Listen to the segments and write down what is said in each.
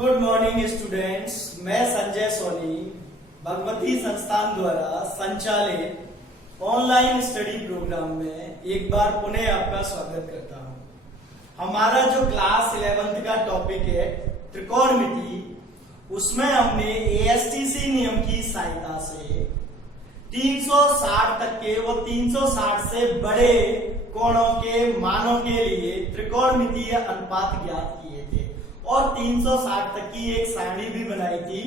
Good morning students, मैं संजय सोनी भगवती संस्थान द्वारा संचालित ऑनलाइन स्टडी प्रोग्राम में एक बार पुनः आपका स्वागत करता हूं। हमारा जो क्लास 11th का टॉपिक है त्रिकोणमिति, उसमें हमने एएसटीसी नियम की सहायता से 360 तक के वो 360 से बड़े कोणों के मानों के लिए त्रिकोणमितीय अनुपात ज्ञात किए थे और 360 तक की एक सारणी भी बनाई थी।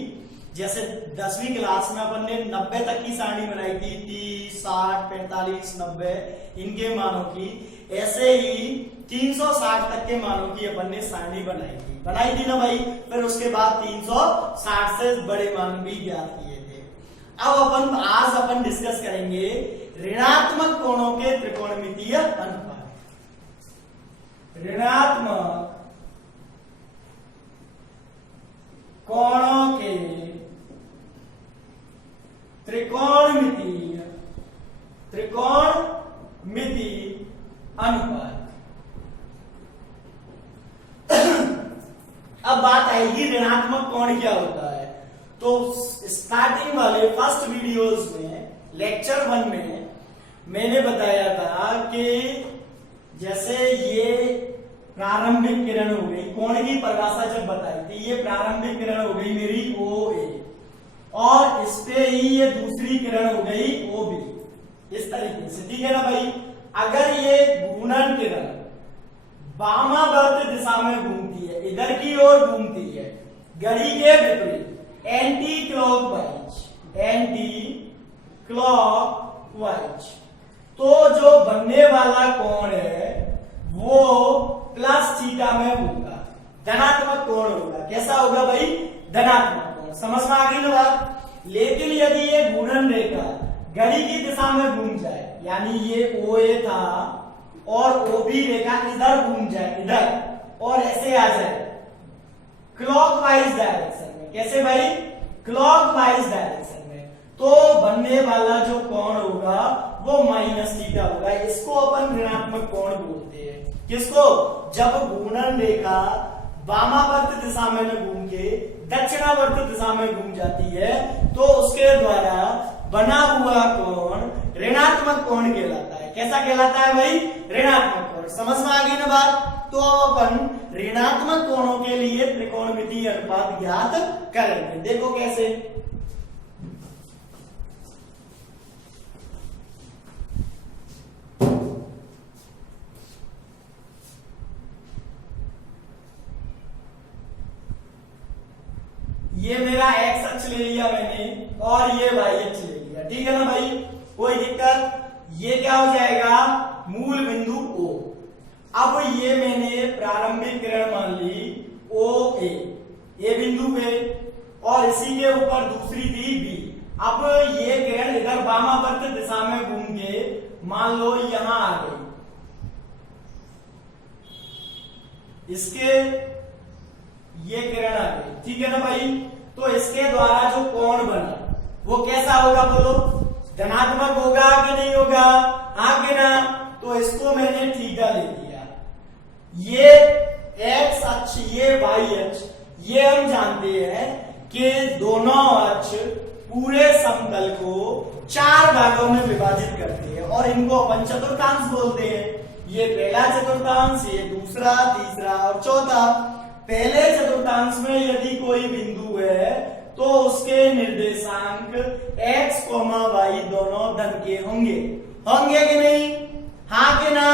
जैसे 10वीं क्लास में अपन ने 90 तक की सारणी बनाई थी, 30, 60, 45, 90 इनके मानों की। ऐसे ही 360 तक के मानों की अपन ने सारणी बनाई थी ना भाई। फिर उसके बाद 360 से बड़े मान भी ज्ञात किए थे। अब आज अपन डिस्कस करेंगे ऋणात्मक कोणों के त्रिकोणमितीय अनुपात। ऋणात्मक कोणों के त्रिकोणमिति अनुपात। अब बात आएगी ऋणात्मक कोण क्या होता है। तो स्टार्टिंग वाले फर्स्ट वीडियोस में लेक्चर 1 में मैंने बताया था कि जैसे ये प्रारंभिक किरण हो गई, कोण की परिभाषा जब बताई थी, ये प्रारंभिक किरण हो गई मेरी OA और इस पे ही ये दूसरी किरण हो गई OB, इस तरीके से। ठीक है ना भाई। अगर ये घूर्णन किरण वामावर्त दिशा में घूमती है, इधर की ओर घूमती है, घड़ी के विपरीत एंटी क्लॉकवाइज, तो जो बनने वाला कोण है वो प्लस थीटा में होगा, धनात्मक कोण होगा। कैसा होगा भाई? धनात्मक कोण। समझ में आ गई ना बात। लेकिन यदि ये घूर्णन रेखा घड़ी की दिशा में घूम जाए, यानी ये OA था और OB रेखा इधर घूम जाए, इधर, और ऐसे आ जाए क्लॉकवाइज डायरेक्शन में। कैसे भाई? क्लॉकवाइज डायरेक्शन में, तो बनने वाला जो कोण होगा वो माइनस थीटा होगा। इसको अपन ऋणात्मक कोण बोलते हैं। किसको? जब घूर्णन रेखा वामावर्त दिशा में न घूम के दक्षिणावर्त दिशा में घूम जाती है, तो उसके द्वारा बना हुआ कोण ऋणात्मक कोण कहलाता है। कैसा कहलाता है भाई? ऋणात्मक कोण। समझ में आ गई ना बात। तो अपन ऋणात्मक कोणों के लिए त्रिकोणमितीय अनुपात ज्ञात करेंगे। देखो कैसे। ये मेरा एक्स अक्ष ले लिया मैंने और ये वाई अक्ष ले लिया। ठीक है ना भाई, कोई दिक्कत? ये क्या हो जाएगा? मूल बिंदु O। अब ये मैंने प्रारंभिक किरण मान ली OA, ये बिंदु पे, और इसी के ऊपर दूसरी थी B। अब ये किरण इधर वामावर्त दिशा में घूम के मान लो यहां आ गई, इसके ये किरण आ गई। ठीक है ना भाई। तो इसके द्वारा जो कोण बना वो कैसा होगा बोलो? धनात्मक होगा कि नहीं होगा? हाँ कि ना? तो इसको मैंने थीटा ले लिया। ये एक्स अक्ष, ये वाई अक्ष, ये हम जानते हैं कि दोनों अक्ष पूरे समतल को 4 भागों में विभाजित करते हैं और इनको अपन चतुर्थांश बोलते हैं। ये पहला चतुर्थांश, ये दूसरा, तीसरा और चौथा। पहले चतुर्थांश में यदि कोई बिंदु है तो उसके निर्देशांक x, y दोनों धन के होंगे कि नहीं? हाँ कि ना?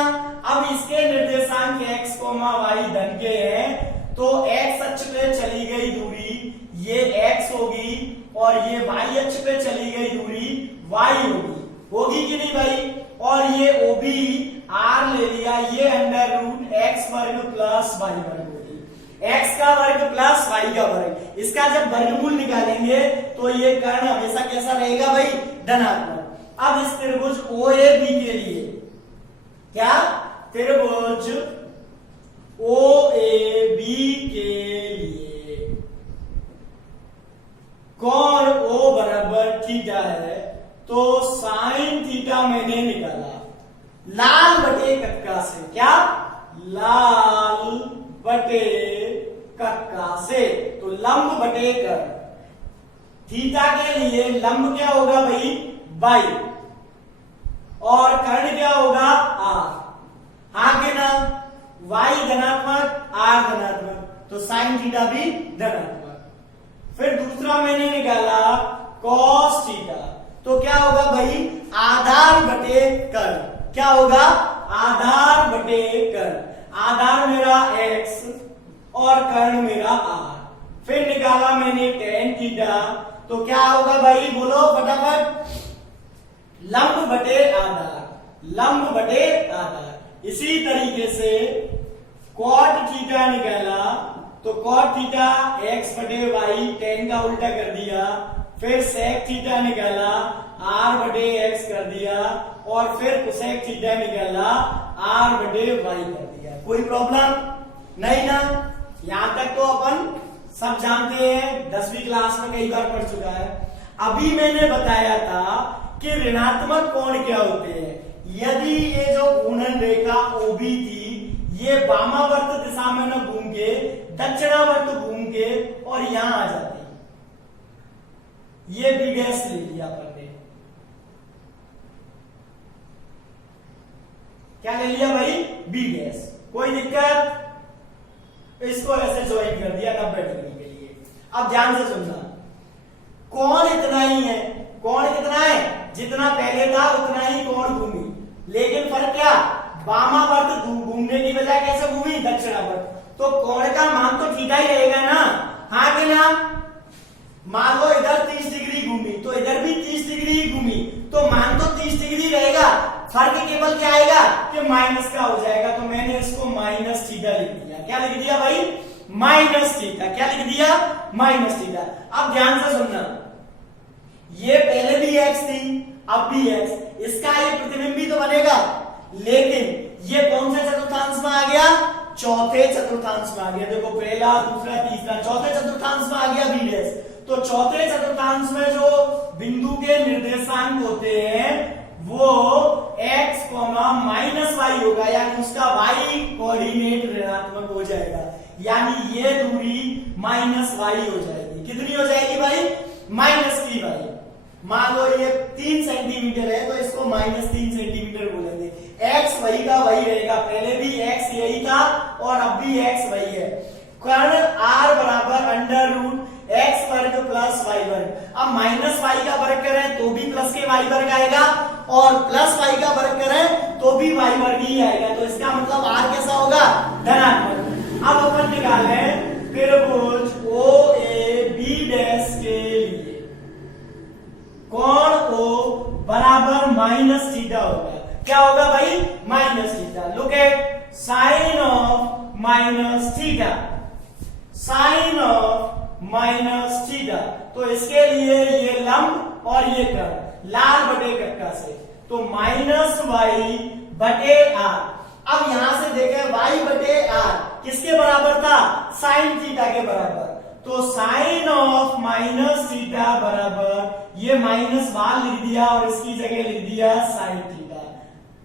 अब इसके निर्देशांक x, y धन के हैं, तो x अक्ष पे चली गई दूरी ये x होगी और ये y अक्ष पे चली गई दूरी y होगी कि नहीं भाई? और ये OB r ले लिया, ये √x वर्ग प्लस y वर्ग, x का वर्ग प्लस y का वर्ग। इसका जब वर्गमूल निकालेंगे तो ये कर्ण हमेशा कैसा रहेगा भाई? धनात्मक। अब इस त्रिभुज OAB के लिए क्या? त्रिभुज OAB के लिए कोण O बराबर थीटा है, तो साइन थीटा मैंने निकाला लाल बटे कटका से। क्या? लाल बटे कक्का से। तो लंब बटे कर्ण, थीटा के लिए लंब क्या होगा भाई बाई, और कर्ण क्या होगा आर। हाँ के ना, y धनात्मक r धनात्मक, तो साइन थीटा भी धनात्मक। फिर दूसरा मैंने निकाला cos थीटा, तो क्या होगा भाई आधार बटे कर्ण। क्या होगा आधार बटे कर्ण, आधार मेरा x और कर्ण मेरा r। फिर निकाला मैंने tan थीटा, तो क्या होगा भाई बोलो फटाफट, लंब बटे आधार, लंब बटे आधार। इसी तरीके से cot थीटा निकाला, तो cot थीटा x बटे y, tan का उल्टा कर दिया। फिर sec थीटा निकाला, r बटे x कर दिया, और फिर cosec थीटा निकाला, r बटे y कर दिया। कोई प्रॉब्लम नहीं ना? यहां तक तो अपन सब जानते हैं, 10वीं क्लास में कई बार पढ़ चुका है। अभी मैंने बताया था कि ऋणात्मक कोण क्या होते हैं। यदि ये जो घूर्णन रेखा OB थी, ये वामावर्त दिशा में न घूम के दक्षिणावर्त घूम के और यहां आ जाती, ये B डैश ले लिया अपन ने। क्या ले लिया भाई B डैश, कोई दिक्कत? इसको ऐसे ज्वाइन कर दिया 90 डिग्री के लिए। अब ध्यान से सुनना, कोण इतना ही है, कोण कितना है जितना पहले था उतना ही कोण घूमी, लेकिन फर्क क्या, वामावर्त घूमने की बजाय कैसे घूमी दक्षिणावर्त। तो कोण का मान तो थीटा ही रहेगा ना? हाँ कि ना? मान लो इधर 30 डिग्री घूमी तो इधर भी 30 डिग्री घूमी, तो मान तो 30 डिग्री रहेगा, फर्क केवल क्या आएगा कि माइनस का हो जाएगा। तो मैंने इसको माइनस थीटा लिख दिया। क्या लिख दिया भाई माइनस थीटा। क्या लिख दिया माइनस थीटा। अब ध्यान से सुनना, ये पहले भी x थी, अब भी x, इसका ये प्रतिबिंबी तो बनेगा, लेकिन ये कौन से चतुर्थांश में आ गया, चौथे चतुर्थांश में आ गया। देखो पहला दूसरा तीसरा, चौथे चतुर्थांश में आ गया B डैश। तो चौथे चतुर्थांश में जो बिंदु के निर्देशांक होते हैं वो x माइनस वाई होगा, यानी उसका y कोऑर्डिनेट ऋणात्मक हो जाएगा, यानी ये दूरी माइनस वाई हो जाएगी। कितनी हो जाएगी भाई माइनस की वाई। मान लो ये 3 सेंटीमीटर है तो इसको माइनस 3 सेंटीमीटर बोलेंगे। x वही का वही रहेगा, पहले भी x यही था और अब भी x वही है। कर्ण r बराबर अंडर रूट x वर्ग प्लस y वर्ग। अब माइनस y का वर्ग करें तो भी प्लस के y वर्ग आएगा, और प्लस y का वर्ग करें तो भी y वर्ग ही आएगा। तो इसका मतलब r कैसा होगा धनात्मक। अब अपन निकाले त्रिभुज OAB डैश के लिए कोण O बराबर माइनस थीटा होगा। क्या होगा भाई minus theta. Look at sine of minus theta, sine of minus theta. तो इसके लिए ये लंब और ये कर्ण लाल बटे कक्का से, तो माइनस वाई बटे आर। अब यहां से देखें y बटे आर किसके बराबर था, साइन थीटा के बराबर। तो साइन ऑफ माइनस थीटा बराबर ये माइनस बाहर लिख दिया और इसकी जगह लिख दिया साइन थीटा।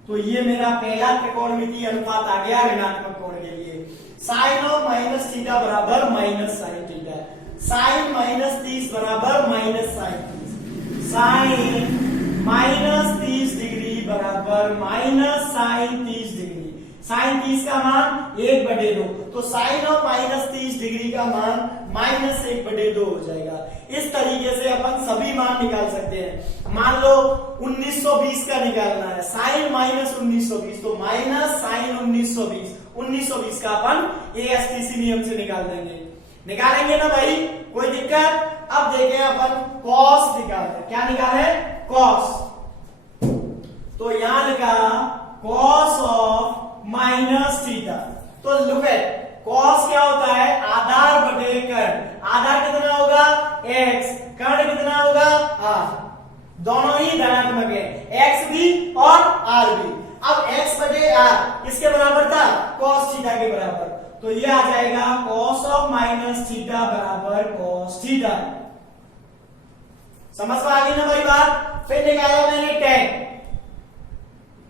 तो ये मेरा पहला त्रिकोणमितीय अनुपात आ गया ऋणात्मक कोण के लिए। साइन ऑफ माइनस थीटा बराबर minus sine theta. Sine minus 30 बराबर minus sine 30। Sine minus 30 degree बराबर माइनस साइन 30 डिग्री। साइन 30 का मान 1/2, तो साइन ऑफ माइनस 30 डिग्री का मान माइनस 1/2 हो जाएगा। इस तरीके से अपन सभी मान निकाल सकते हैं। मान लो 1920 का निकालना है, साइन माइनस 1920, तो माइनस साइन 1920, 1920 का अपन एएसटीसी नियम से निकाल देंगे। निकालेंगे ना भाई, कोई दिक्कत? अब देखें अपन कॉस निकाले। क्या निकाले कॉस, तो यहां लिखा कॉस ऑफ माइनस थीटा। तो लुक एट कॉस क्या होता है आधार बटे कर्ण। आधार कितना होगा x, कर्ण कितना होगा r, दोनों ही धनात्मक है, x भी और r भी। अब x बटे r किसके बराबर था, cos थीटा के बराबर। तो ये आ जाएगा cos ऑफ माइनस थीटा बराबर cos थीटा। समझ में आ गई ना भाई बात। फिर निकाला मैंने tan,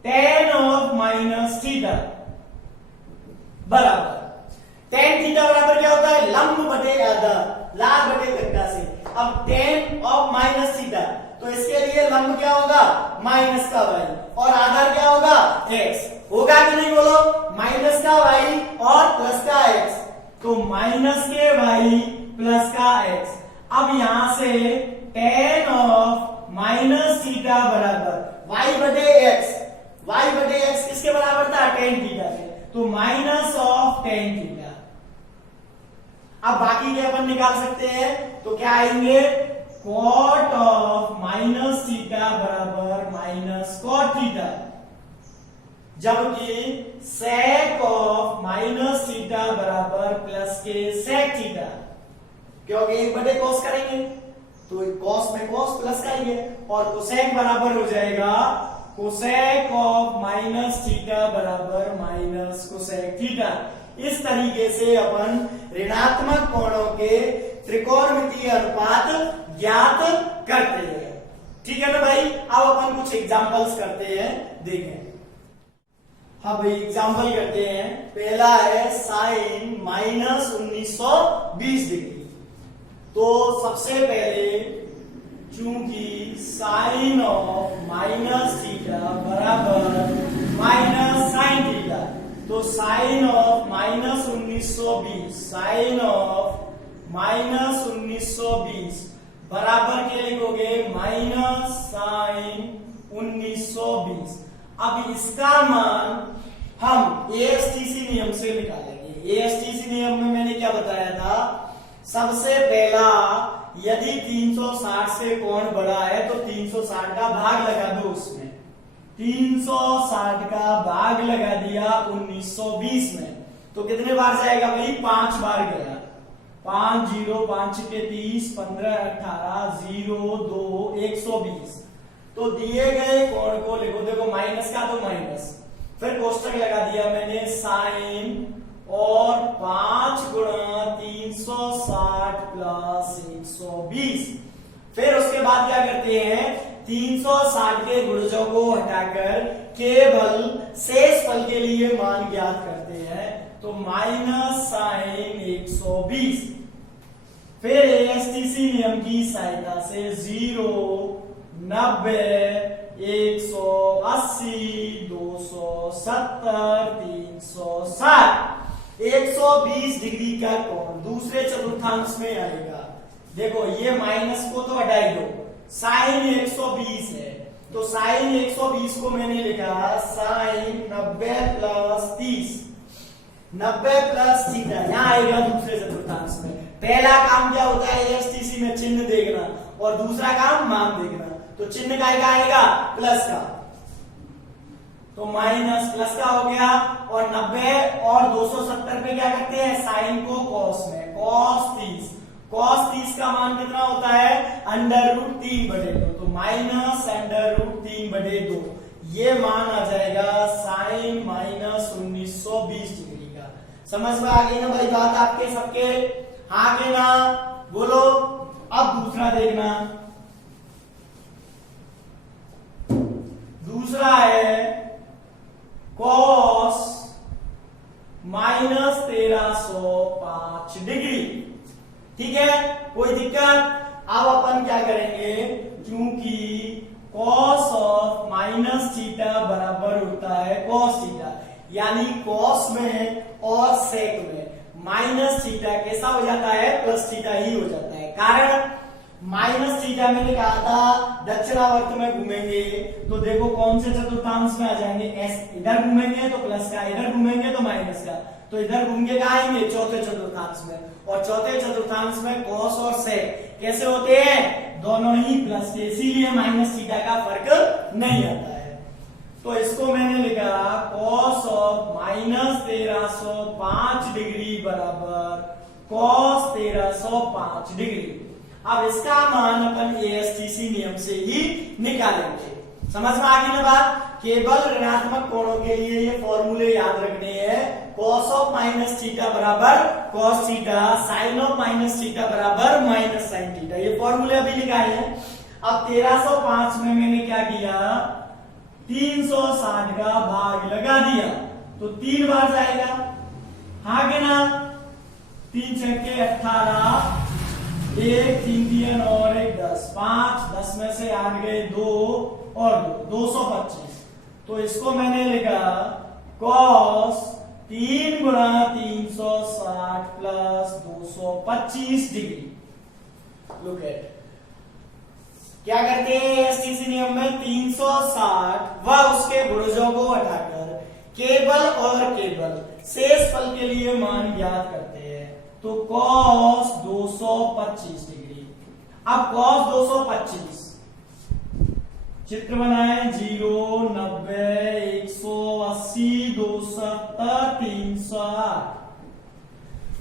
tan of minus theta बराबर tan थीटा बराबर क्या होता है, लंब बटे आधार, लाल बटे घटा से। अब tan ऑफ माइनस थीटा, तो इसके लिए लंब क्या होगा, माइनस का y, और आधार क्या होगा, x। होगा कि नहीं बोलो, माइनस का y और प्लस का x, तो माइनस के y प्लस का x। अब यहां से tan ऑफ माइनस थीटा बराबर y बटे x किसके बराबर था, tan थीटा के, तो माइनस ऑफ tan थीटा। अब बाकी के अपन निकाल सकते हैं, तो क्या आएंगे, cot ऑफ माइनस थीटा बराबर माइनस cot थीटा, जबकि sec ऑफ माइनस थीटा बराबर प्लस के sec थीटा, क्योंकि एक बटे cos करेंगे तो cos में cos प्लस का ही है, और cosec बराबर हो जाएगा cosec ऑफ माइनस थीटा बराबर माइनस cosec थीटा। इस तरीके से अपन ऋणात्मक कोणों के त्रिकोणमितीय अनुपात ज्ञात करते हैं। ठीक है ना भाई, अब अपन कुछ एग्जांपल्स करते हैं, देखें। हाँ भाई, एग्जांपल करते हैं। पहला है साइन माइनस 1920 डिग्री। तो सबसे पहले चूंकि साइन ऑफ माइनस थीटा बराबर माइनस साइन थीटा, तो sine of minus 1920, sine of minus 1920 बराबर क्या लिखोगे, माइनस साइन 1920। अब इसका मान हम एएसटीसी नियम से निकालेंगे। एएसटीसी नियम में मैंने क्या बताया था, सबसे पहला यदि 360 से कोण बड़ा है तो 360 का भाग लगा दो उसमें, 360 का भाग लगा दिया 1920 में, तो कितने बार जाएगा भाई, 5 बार गया। 5 0 5 के 30, 15 18 0 2 120। तो दिए गए कोण को लिखो, देखो माइनस का तो माइनस, फिर कोष्टक लगा दिया मैंने साइन और 5 गुणा 360 प्लस 120। फिर उसके बाद क्या करते हैं, 360 के गुणजों को हटाकर केवल शेष फल के लिए मान ज्ञात करते हैं, तो माइनस साइन 120। फिर एएसटीसी नियम की सहायता से 0 90 180 270 360 120 डिग्री का कोण दूसरे चतुर्थांश में आएगा। देखो ये माइनस को तो हटाई दो, साइन 120 है, तो साइन 120 को मैंने लिखा साइन 90 प्लस 30, 90 प्लस थीटा यहां आएगा दूसरे चतुर्थांश में। पहला काम क्या होता है एएसटीसी में, चिन्ह देखना, और दूसरा काम मान देखना। तो चिन्ह का आएगा प्लस का, तो माइनस प्लस का हो गया, और 90 और 270 पे क्या करते हैं, साइन को कॉस में, कॉस 30, कॉस 30 का मान कितना होता है, √3/2, तो माइनस √3/2, ये मान आ जाएगा साइन माइनस 1920 डिग्री का। समझ में आ गई ना भाई बात आपके सबके, आगे ना बोलो। अब दूसरा देखना, दूसरा है कॉस माइनस 1305 डिग्री। ठीक है, कोई दिक्कत। अब अपन क्या करेंगे, क्योंकि कॉस ऑफ माइनस थीटा बराबर होता है कॉस थीटा, यानी कॉस में और सेक में माइनस थीटा कैसा हो जाता है, प्लस थीटा ही हो जाता है। कारण माइनस थीटा मैंने कहा था दक्षिणावर्त में घूमेंगे, तो देखो कौन से चतुर्थांश में आ जाएंगे, एस इधर घूमेंगे तो प्लस का, इधर घूमेंगे तो माइनस का, तो इधर घूम के कहा आएंगे, चौथे चतुर्थांश में, और चौथे चतुर्थांश में कॉस और सेक कैसे होते हैं, दोनों ही प्लस के, इसीलिए माइनस थीटा का फर्क नहीं आता है। तो इसको मैंने लिखा कॉस ऑफ माइनस 1305 डिग्री बराबर कॉस 1305 डिग्री। अब इसका मान अपन एएसटीसी नियम से ही निकालेंगे। समझ में आ गई ना बात, केवल ऋणात्मक कोणों के लिए ये फॉर्मूले याद रखने हैं। कॉस ऑफ माइनस थीटा बराबर cos theta, sine of minus theta बराबर माइनस साइन थीटा, ये फॉर्मूले अभी लिखाए हैं। अब 1305 में मैंने क्या किया, 360 का भाग लगा दिया, तो 3 बार जाएगा, हाँ के ना, 3 छक्के 18, एक 3 3 और एक 10, 5, 10 में से 8 गए 2 और 225। तो इसको मैंने लिखा cos 3 गुणा 360 प्लस 225 डिग्री। लुक एट, क्या करते हैं एसटीसी नियम में 360 व उसके गुणजों को हटाकर केवल और केवल शेष फल के लिए मान ज्ञात करते हैं। तो cos 225 डिग्री। अब cos 225 चित्र बनाए 0, 90, 180, 270, 360,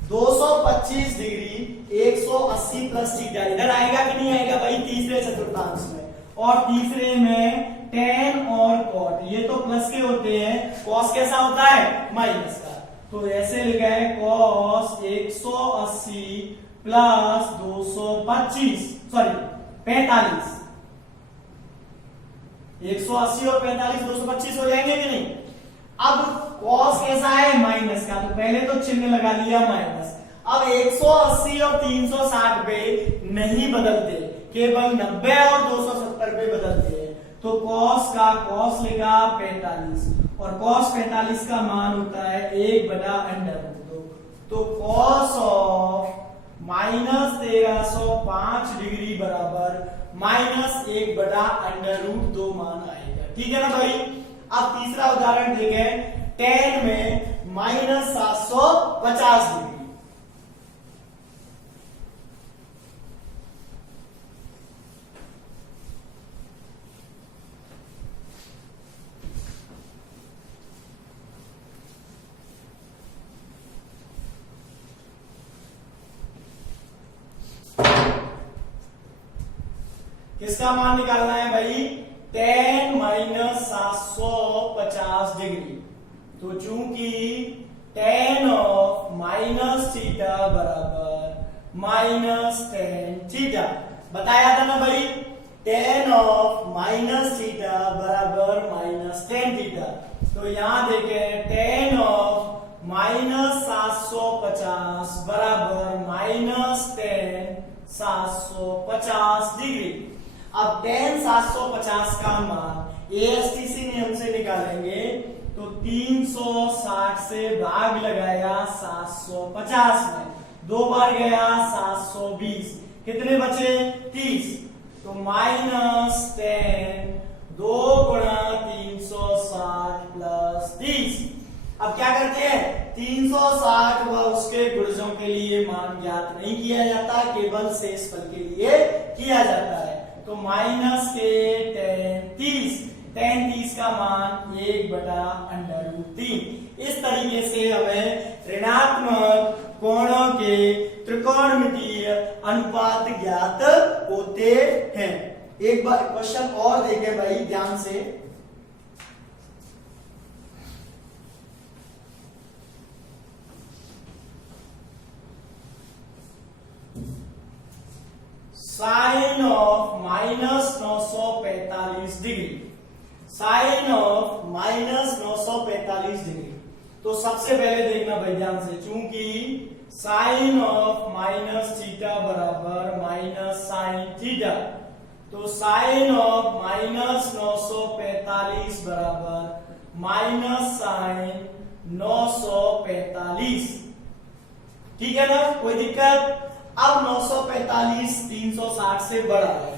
225 डिग्री 180 प्लस थीटा इधर आएगा कि नहीं आएगा भाई तीसरे चतुर्थांश में, और तीसरे में tan और cot ये तो प्लस के होते हैं, cos कैसा होता है माइनस का। तो ऐसे लिखा है cos 180 प्लस 225 सॉरी 45, 180 और 45 225 हो जाएंगे कि नहीं। अब cos कैसा है माइनस का, तो पहले तो चिन्ह लगा लिया माइनस। अब 180 और 360 पे नहीं बदलते, केवल 90 और 270 पे बदलते हैं। तो cos का cos लिखा 45 और cos 45 का मान होता है 1/√2। तो cos ऑफ -1305 डिग्री बराबर -1/√2 मान आएगा। ठीक है ना भाई। अब तीसरा उदाहरण देखें, tan में -750 डिग्री। किसका मान निकालना है भाई, tan -750 डिग्री। तो चूंकि tan ऑफ माइनस थीटा बराबर -tan थीटा बताया था ना भाई, tan ऑफ माइनस थीटा बराबर -tan थीटा। तो यहां देखें tan ऑफ -750 बराबर -tan 750 डिग्री। अब tan 750 का मान एएसटीसी नियम से निकालेंगे तो 360 से भाग लगाया 750 में, 2 बार गया 720, कितने बचे 30। तो -tan 2 गुणा 360 प्लस 30। अब क्या करते हैं, 360 व उसके गुणजों के लिए मान ज्ञात नहीं किया जाता, केवल शेष फल के लिए किया जाता है। तो माइनस के tan 30 का मान 1/√3। इस तरीके से हमें ऋणात्मक कोणों के त्रिकोणमितीय अनुपात ज्ञात होते हैं। एक बार क्वेश्चन और देखें भाई ध्यान से। Sine of -945 degree, sine of -945 degree. तो सबसे पहले देखना भाई ध्यान से, चूंकि साइन ऑफ माइनस थीटा बराबर -sin थीटा, तो साइन ऑफ -945 बराबर -sin 945। ठीक है ना, कोई दिक्कत। अब 945 360 से बड़ा है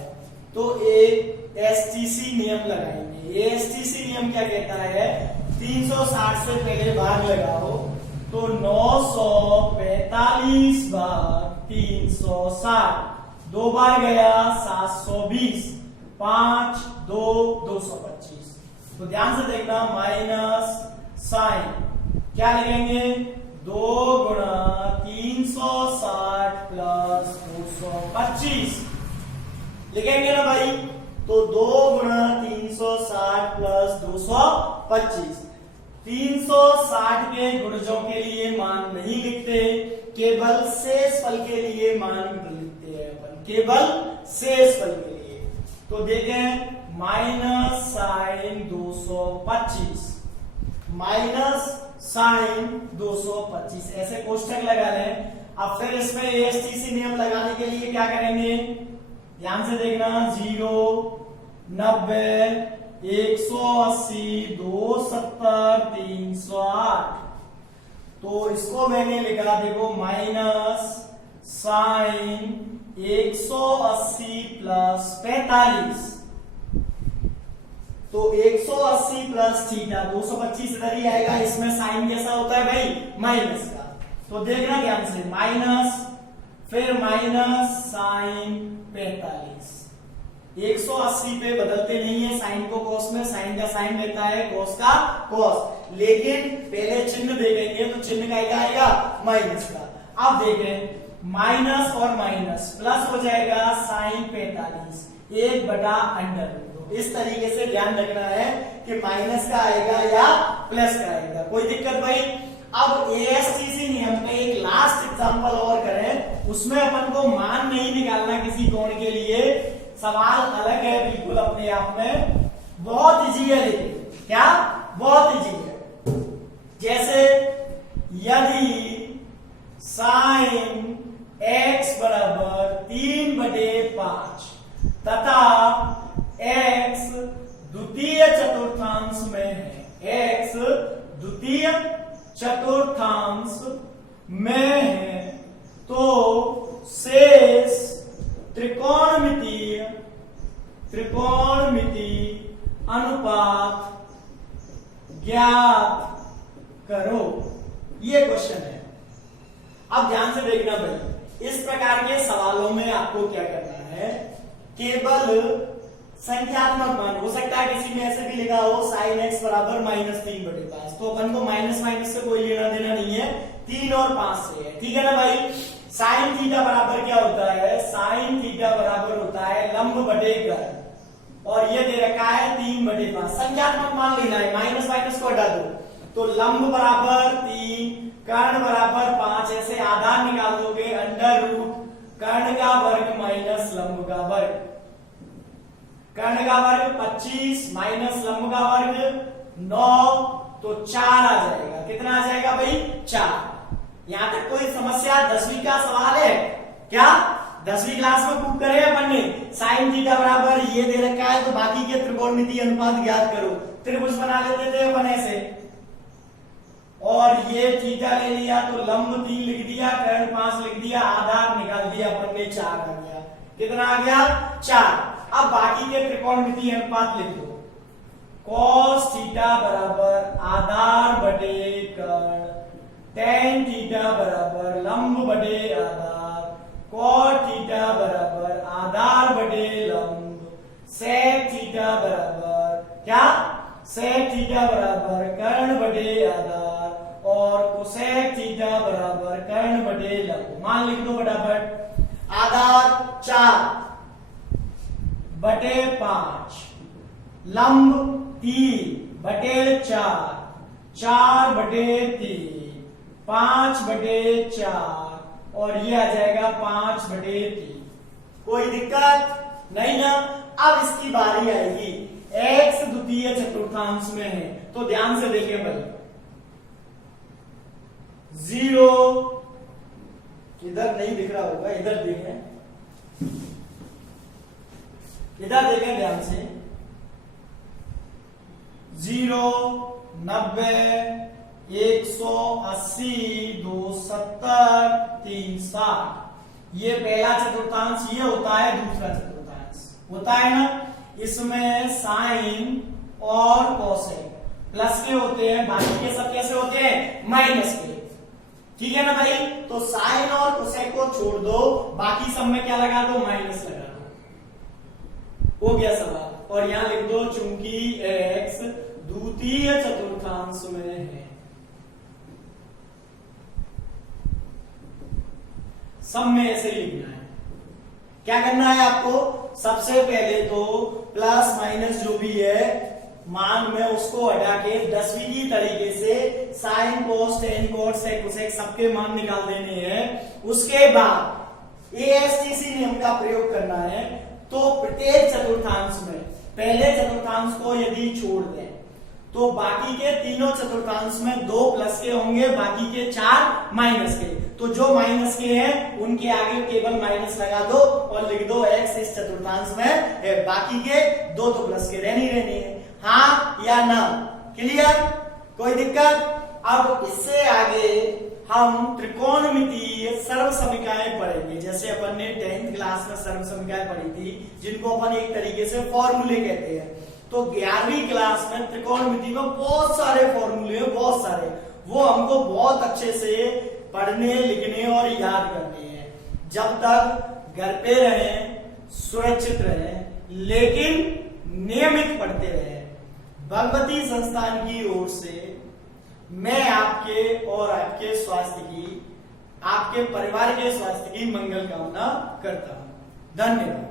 तो एक एसटीसी नियम लगाएंगे। ये एसटीसी नियम क्या कहता है, 360 से पहले भाग लगाओ तो 945 भाग 360, 2 बार गया 720, 5 2 225। तो ध्यान से देखना, माइनस साइन क्या लिखेंगे, 2 गुणा 360 प्लस 225 लिखेंगे ना भाई। तो 2 गुणा 360 प्लस 225। 360 के गुणजों के लिए मान नहीं लिखते, केवल शेष फल के लिए मान लिखते हैं अपन, केवल शेष फल के लिए। तो देखें -sin 225 -sin 225 ऐसे कोष्टक लगा लें। अब फिर इसमें एएसटीसी नियम लगाने के लिए क्या करेंगे, ध्यान से देखना, 0, 90, 180, 270, 308। तो इसको मैंने लिखा, देखो, माइनस साइन 180 प्लस 45। तो 180 प्लस थीटा 225 इधर ही आएगा। इसमें साइन कैसा होता है भाई, माइनस का। तो देखना ध्यान से, माइनस, फिर माइनस साइन 45। 180 पे बदलते नहीं है साइन को कॉस में, साइन का साइन लेता है, कॉस का कॉस। लेकिन पहले चिन्ह देखेंगे तो चिन्ह का क्या आएगा, माइनस का। अब देखें, माइनस और माइनस प्लस हो जाएगा साइन 45 1/√। इस तरीके से ध्यान रखना है कि माइनस का आएगा या प्लस का आएगा, कोई दिक्कत भाई। अब एएसटीसी नियम पे एक लास्ट एग्जांपल और करें, उसमें अपन को मान नहीं निकालना किसी कोण के लिए, सवाल अलग है बिल्कुल अपने आप में, बहुत इजी है, लेकिन क्या बहुत इजी है। जैसे यदि साइन x बराबर 3/5 तथा x द्वितीय चतुर्थांश में है, x द्वितीय चतुर्थांश में है, तो शेष त्रिकोणमितीय अनुपात ज्ञात करो, ये क्वेश्चन है। अब ध्यान से देखना भाई, इस प्रकार के सवालों में आपको क्या करना है, केवल संख्यात्मक मान, हो सकता है किसी में ऐसे भी लिखा हो साइन x बराबर -3/5, तो अपन को माइनस माइनस से कोई लेना देना नहीं है, 3 और 5 से है, ठीक है ना भाई। साइन थीटा बराबर क्या होता है, साइन थीटा बराबर होता है लंब बटे कर्ण, और ये दे रखा है 3/5। संख्यात्मक मान लेना है, माइनस माइनस को हटा दो, तो लंब बराबर 3, कर्ण बराबर 5, ऐसे आधार निकाल दोगे, √ कर्ण का वर्ग माइनस लंब का वर्ग, कर्ण का वर्ग 25 माइनस लंब का वर्ग 9, तो 4 आ जाएगा। कितना आ जाएगा भाई, 4। यहां तक कोई समस्या, 10वीं का सवाल है क्या, 10वीं क्लास में प्रूव करे अपन ने। साइन थीटा बराबर ये दे रखा है, तो बाकी के त्रिकोणमितीय अनुपात ज्ञात करो। त्रिभुज बना लेते थे अपन ऐसे, और ये थीटा ले लिया तो लंब 3 लिख दिया, कर्ण 5 लिख दिया, आधार निकाल दिया अपन ने, 4 आ गया। कितना आ गया, 4। अब बाकी के त्रिकोणमितीय अनुपात लिख दो, cos थीटा बराबर आधार बटे कर्ण, tan थीटा बराबर लंब बटे आधार, cot थीटा बराबर आधार बटे लंब, sec थीटा बराबर क्या, sec थीटा बराबर कर्ण बटे आधार, और cosec थीटा बराबर कर्ण बटे लंब। मान लिख दो फटाफट, आधार 4 बटे 5, लंब 3 बटे 4, 4 बटे 3, 5 बटे 4, और ये आ जाएगा 5 बटे 3। कोई दिक्कत नहीं ना। अब इसकी बारी आएगी, x द्वितीय चतुर्थांश में है, तो ध्यान से देखें भाई, 0 इधर नहीं दिख रहा होगा, इधर देखें, इधर देखें ध्यान से, 0, 90, 180, 270, 360, ये पहला चतुर्थांश ये होता है, दूसरा चतुर्थांश होता है ना। इसमें साइन और कोसेक प्लस के होते हैं, बाकी के सब कैसे होते हैं, माइनस के, ठीक है ना भाई। तो साइन और कोसेक को छोड़ दो, बाकी सब में क्या लगा दो, माइनस लगा दो, हो गया सवाल। और यहां लिख दो, चूंकि x द्वितीय चतुर्थांश में है, सब में ऐसे ही लिखना है। क्या करना है आपको, सबसे पहले तो प्लस माइनस जो भी है मान में उसको हटा के 10वीं की तरीके से साइन कोस टेन कोस सेक कोसेक सबके मान निकाल देने हैं। उसके बाद एएसटीसी नियम का प्रयोग करना है। तो प्रत्येक चतुर्थांश में पहले चतुर्थांश को यदि छोड़ दें तो बाकी के तीनों चतुर्थांश में 2 प्लस के होंगे, बाकी के 4 माइनस के। तो जो माइनस के हैं उनके आगे केवल माइनस लगा दो और लिख दो x इस चतुर्थांश में है, बाकी के 2 तो प्लस के रहनी है। हाँ या ना? क्लियर? कोई दिक्कत? अब इससे आगे हम त्रिकोणमितीय सर्वसमीकाएं पढ़ेंगे। जैसे अपन ने 10th क्लास में सर्वसमीकाएं पढ़ी थी, जिनको अपन एक तरीके से फॉर्मूले कहते हैं। तो 11वीं क्लास में त्रिकोणमिति में बहुत सारे फॉर्मूले हैं, बहुत सारे, वो हमको बहुत अच्छे से पढ़ने, लिखने और याद करने हैं। जब तक घर पे रहें, सुरक्षित रहें, लेकिन नियमित पढ़ते रहें। भगवती संस्थान की ओर से मैं आपके और आपके स्वास्थ्य की, आपके परिवार के स्वास्थ्य की मंगल कामना करता हूं। धन्यवाद।